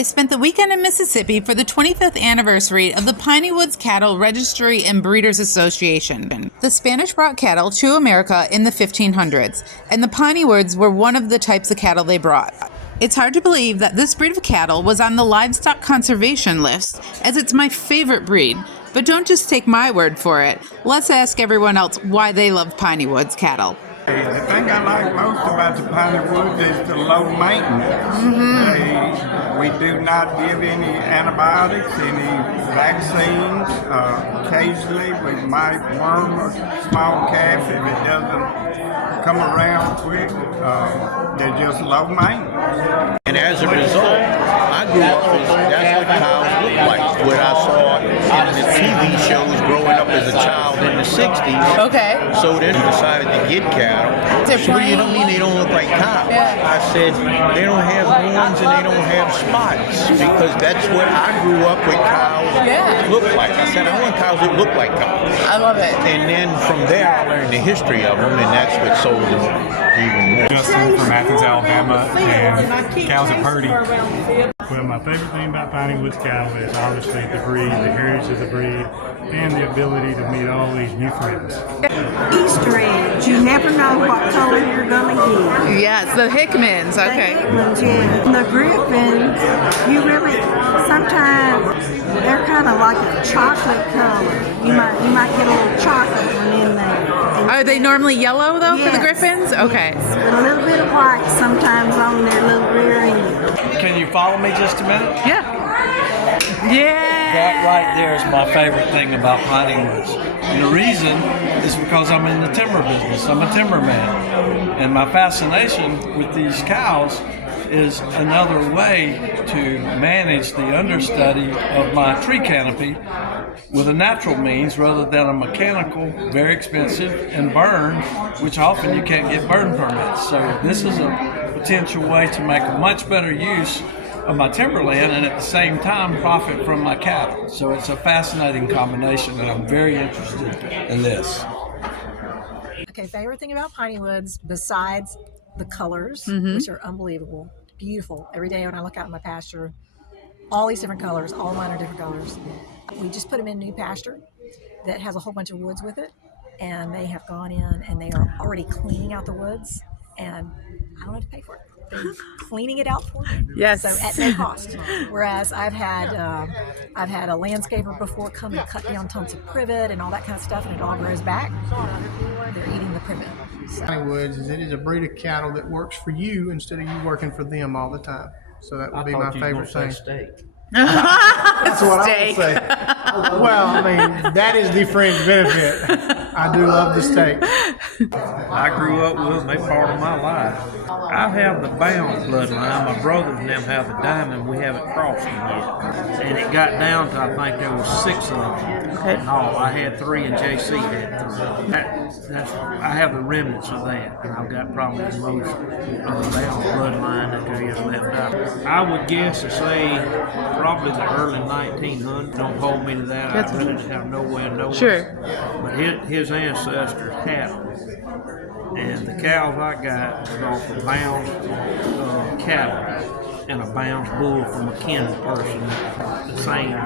I spent the weekend in Mississippi for the 25th anniversary of the Pineywoods Cattle Registry and Breeders Association. The Spanish brought cattle to America in the 1500s, and the Pineyoods were one of the types of cattle they brought. It's hard to believe that this breed of cattle was on the livestock conservation list, as it's my favorite breed. But don't just take my word for it. Let's ask everyone else why they love Pineywoods cattle. The thing I like most about the Pinewoods is the low maintenance. We do not give any antibiotics, any vaccines. Occasionally we might worm a small calf if it doesn't come around quick. They're just low maintenance. And as a result, I grew up that's what cows look like. What I saw in the TV shows growing up as a child in the 60s. Okay. So then we decided to get cattle. So you don't mean they don't look like cows. Yeah. I said they don't have horns and they don't have spots because that's what I grew up with cows look like. I said I want cows that look like cows. I love it. And then from there I learned the history of them, and that's what sold them even more. Justin from Athens, Alabama, and cows are purdy. Well, my favorite thing about Pineywoods cattle is obviously the breed, the heritage of the breed, and the ability to meet all these new friends. Easter eggs. You never know what color you're going to get. Yes, the Hickmans. Okay. The Hickmans, yeah. And the Griffins, you really, sometimes they're kind of like a chocolate color. You might get a little chocolate one in there. Are they normally yellow, though, for the Yes. Griffins? Okay. Yes, with a little bit of white sometimes on their little rear end. Can you follow me just a minute? Yeah. Yeah. That right there is my favorite thing about Pineywoods. And the reason is because I'm in the timber business. I'm a timberman. And my fascination with these cows is another way to manage the understudy of my tree canopy with a natural means rather than a mechanical, very expensive, and burn, which often you can't get burn permits. So this is a potential way to make a much better use of my timberland and at the same time profit from my cattle. So it's a fascinating combination, and I'm very interested in this. Okay, favorite thing about Pineywoods besides the colors, which are unbelievable, beautiful. Every day when I look out in my pasture, all these different colors, all mine are different colors. We just put them in new pasture that has a whole bunch of woods with it, and they have gone in and they are already cleaning out the woods, and I don't have to pay for it. They're cleaning it out for me. Yes. So at no cost. Whereas I've had a landscaper before come and cut down tons of privet and all that kind of stuff, and it all grows back. They're eating the privet. So. Pineywoods is a breed of cattle that works for you instead of you working for them all the time. So that would be my favorite thing. That's what I would say. Well, I mean, that is the fringe benefit. I do love the steak. I grew up with them, they part of my life. I have the Bounds bloodline. My brothers and them have the Diamond. We haven't crossed them yet. And it got down to, I think there was 6 of them. Okay. No, I had 3 and JC had 3. I have the remnants of that. And I've got probably most of the Bounds bloodline that there is left out. I would guess to say probably the early 1900s. Don't hold me to that. I really have no way of knowing. Sure. But his ancestors had them. And the cows I got was off of Bounds cattle and a Bounds bull from a kin person, the same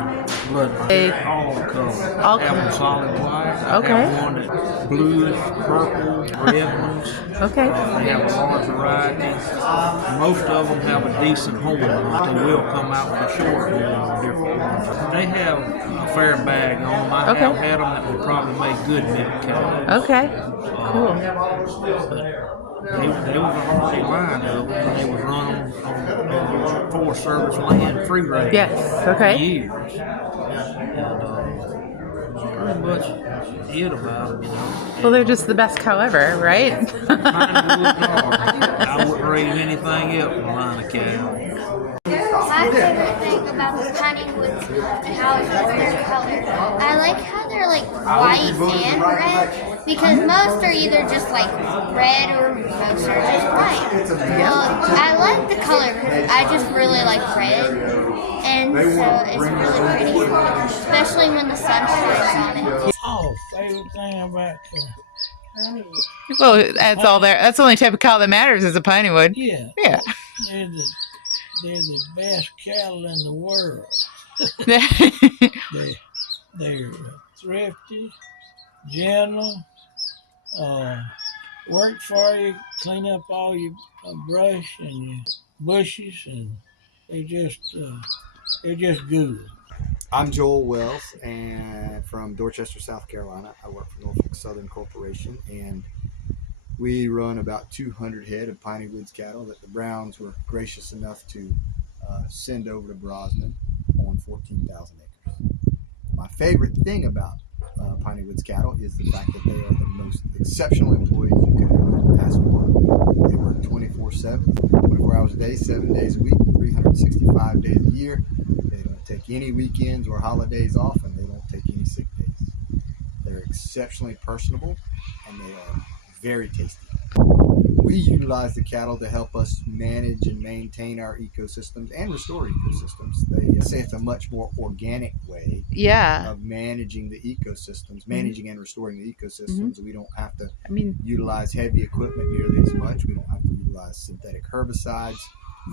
bloodline. All colors. I have them solid white. Okay. I have one that's bluish, purple, red ones. Okay. They have a large variety. Most of them have a decent horn. They will come out with a short horn on different ones. They have a fair bag on them. I have had them that would probably make good milk cows. Okay. Cool. They was a hardy line of them. They was run on Forest Service land, free range. Yes. Okay. Years. And pretty much it about them, you know. Well, they're just the best cow ever, right? I wouldn't raise anything else in a line of cows. My favorite thing about the Pineywoods cows is their color. I like how they're like white and red because most are either just like red or most are just white. I like the color because I just really like red, and so it's really pretty, especially when the sun shines on it. Oh, favorite thing about Well, that's all there. That's the only type of cow that matters is a Pinewood. yeah. Yeah. They're they're the best cattle in the world. They're thrifty, gentle, work for you, clean up all your brush and your bushes, and they're just good. I'm Joel Wells, and from Dorchester, South Carolina. I work for Norfolk Southern Corporation, and we run about 200 head of Pineywoods cattle that the Browns were gracious enough to send over to Brosnan on 14,000 acres. My favorite thing about Pineywoods cattle is the fact that they are the most exceptional employees you could ever ask for. They work 24/7, 24 hours a day, 7 days a week, 365 days a year. They don't take any weekends or holidays off, and they don't take any sick days. They're exceptionally personable, and they are very tasty. We utilize the cattle to help us manage and maintain our ecosystems and restore ecosystems. They say it's a much more organic way of managing the ecosystems, managing and restoring the ecosystems. We don't have to utilize heavy equipment nearly as much. We don't have to utilize synthetic herbicides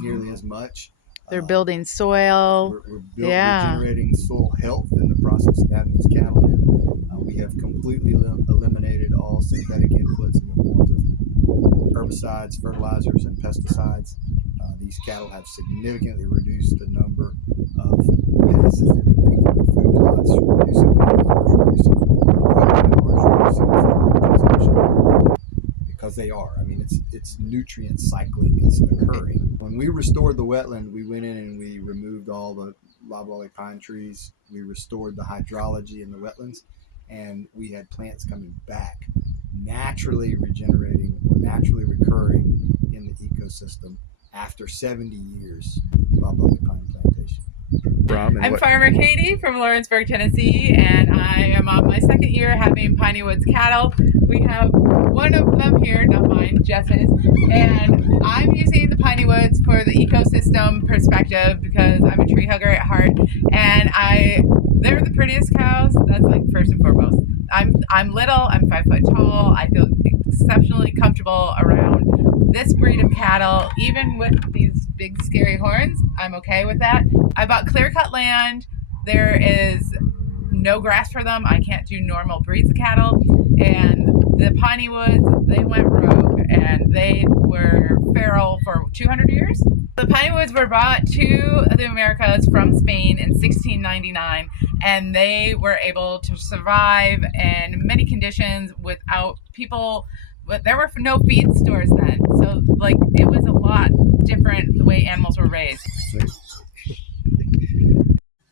nearly as much. They're building soil. We're regenerating soil health in the process of having these cattle in. We have completely eliminated all synthetic inputs in the forms of herbicides, fertilizers, and pesticides. These cattle have significantly reduced the number of passes that we make from food plots, reducing reducing consumption, because they are. I mean, it's nutrient cycling is occurring. When we restored the wetland, we went in and we removed all the loblolly pine trees. We restored the hydrology in the wetlands, and we had plants coming back, naturally regenerating or naturally recurring in the ecosystem after 70 years of loblolly pine plantation. I'm farmer Katy from Lawrenceburg, Tennessee, and I am on my second year having Pineywoods cattle. We have one of them here, not mine, Jess's, and I'm using the Pineywoods for the ecosystem perspective because I'm a tree hugger at heart, and they're the prettiest cows. That's like first and foremost. I'm little, I'm 5 foot tall, I feel exceptionally comfortable around this breed of cattle. Even with these big scary horns, I'm okay with that. I bought clear-cut land. There is no grass for them. I can't do normal breeds of cattle. And the Pineywoods, they went rogue, and they were feral for 200 years. The Pineywoods were brought to the Americas from Spain in 1699, and they were able to survive in many conditions without people. But there were no feed stores then, so like it was a lot different the way animals were raised.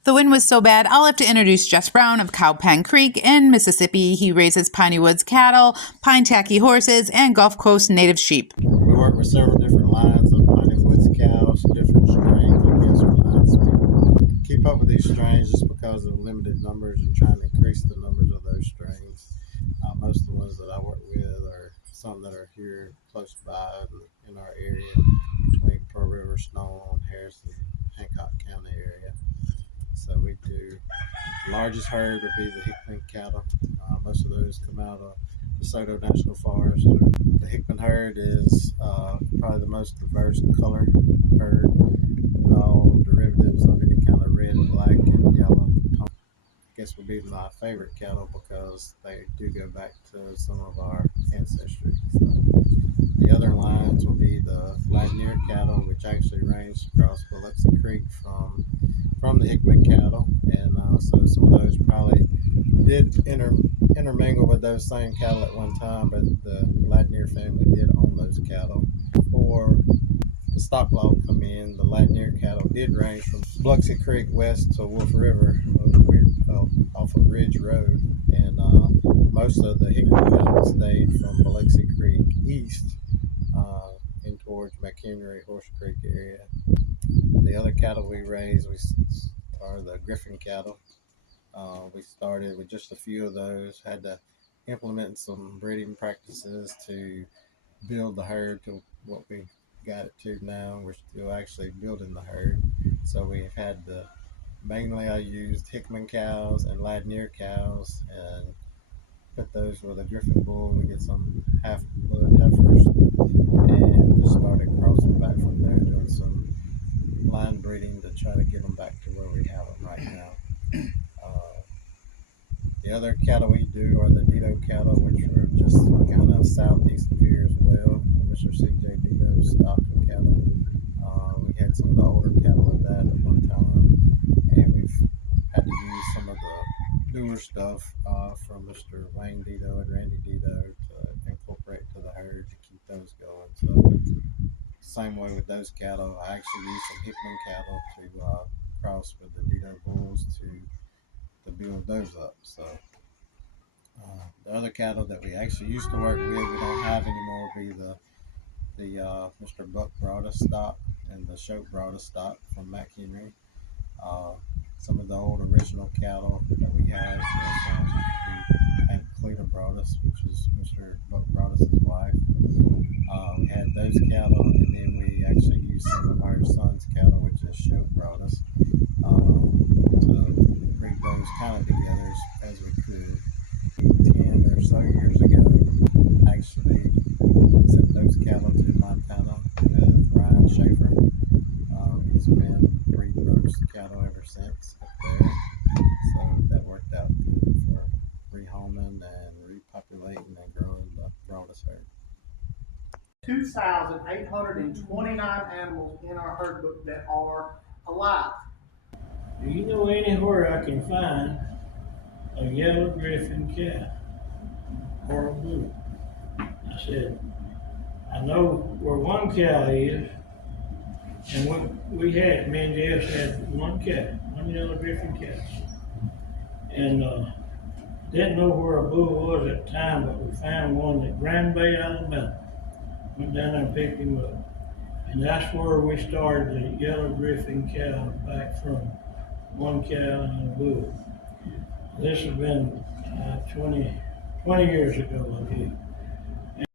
The wind was so bad, I'll have to introduce Jess Brown of Cowpen Creek in Mississippi. He raises Pineywoods cattle, pine tacky horses, and Gulf Coast native sheep. We work with several different lines of Pineywoods cows, different strains. I guess our lines keep up with these strains just because of limited numbers and trying to increase the numbers of those strains. Most of the ones that I work with are some that are here close by in our area between Pearl River, Stone, Harrison, Hancock County area. So we do, the largest herd would be the Hickman cattle. Most of those come out of DeSoto National Forest. The Hickman herd is probably the most diverse color herd, with all derivatives of any kind of red, black, and yellow. I guess would be my favorite cattle because they do go back to some of our ancestry. So the other lines will be the Ladnier cattle, which actually range across Biloxi Creek from the Hickman cattle, and so some of those probably did intermingle with those same cattle at one time, but the Ladnier family did own those cattle. Before the stock law come in, the Ladnier cattle did range from Biloxi Creek west to Wolf River off of Ridge Road, and most of the Hickman cattle stayed from Biloxi Creek east in towards McHenry, Horse Creek area. The other cattle we raise are the Griffin cattle. We started with just a few of those, had to implement some breeding practices to build the herd to what we got it to now. We're still actually building the herd. So we've had mainly I used Hickman cows and Ladnier cows and put those with a Griffin bull. We get some half-blood heifers and just started crossing back from there, doing some line breeding to try to get them back to where we have them right now. The other cattle we do are the Dido cattle, which are just kind of southeast of here as well. Mr. C.J. Dido's stock of cattle. We had some of the older cattle of that at one time, and we've had to use some of the newer stuff from Mr. Wayne Dido and Randy Dido to incorporate to the herd to keep those going. So same way with those cattle. I actually used some Hickman cattle to cross with the Dido bulls to build those up. So the other cattle that we actually used to work with, we don't have anymore, would be the Mr. Buck Broaddus stock and the Shoat Broaddus stock from McHenry. Some of the old original cattle that we had was the Cleta Broaddus, which is Mr. Buck Broaddus' wife. We had those cattle, and then we actually used some of our son's cattle, which is Shoat Broaddus, to breed those kind of together as we could. 10 or so years ago, actually sent those cattle to Montana with Ryan Schaefer. He's been breeding those cattle ever since up there. So that worked out good for rehoming and repopulating and growing the Broaddus herd. 2,829 animals in our herd book that are alive. Do you know anywhere I can find a yellow griffin cow or a bull? I said, I know where one cow is, and we had, me and Jess had one yellow griffin cow. And didn't know where a bull was at the time, but we found one at Grand Bay, Alabama. Went down there and picked him up. And that's where we started the yellow griffin cow back from, one cow and a bull. This has been 20 years ago, I guess.